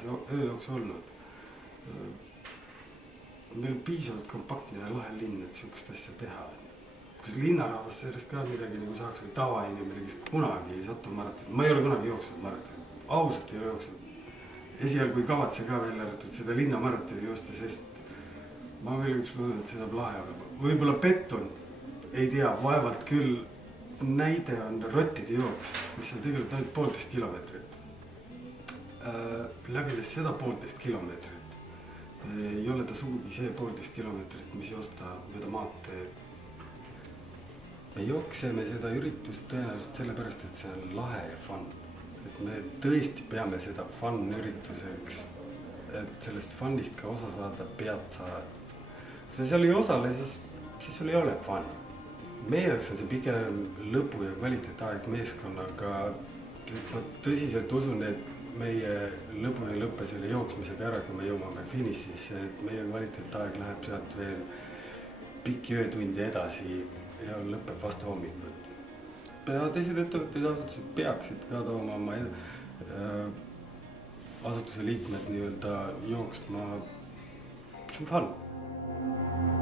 see öö jooksul olnud. Meil on piisavalt kompaktne ja lahe linn, et sihukest asja teha. Kas linnarahvas sellest ka midagi nagu saaks või tavainimene, kes kunagi ei satu maratoni? Ma ei ole kunagi jooksnud maratoni. Ausalt ei ole jooksnud. Esialgu ei kavatse ka välja arvatud seda linnamaratoni joosta, sest ma veel üks loodan, et see saab lahe olema. Võib-olla Beton, ei tea, vaevalt küll. Näide on rottide jooks, mis on tegelikult ainult 1,5 kilomeetrit. Läbides seda 1,5 kilomeetrit ei ole ta sugugi see 1,5 kilomeetrit, mis joosta mööda maanteed. Me jookseme seda üritust tõenäoliselt sellepärast, et see on lahe ja fun. Et me tõesti peame seda fun ürituseks, et sellest funist ka osa saada, pead sa. Kui sa seal ei osale, siis sul ei ole fun. Meie jaoks on see pigem lõpu ja kvaliteetaeg meeskonnaga. Ma tõsiselt usun, et meie lõpu ei lõppe selle jooksmisega ära, kui me jõuame finišis, et meie kvaliteetaeg läheb sealt veel pikki öötundi edasi ja lõpeb vastu hommikut. Teised ettevõtted asutused peaksid ka tooma oma asutuse liikmed nii-öelda jooksma. See on fun.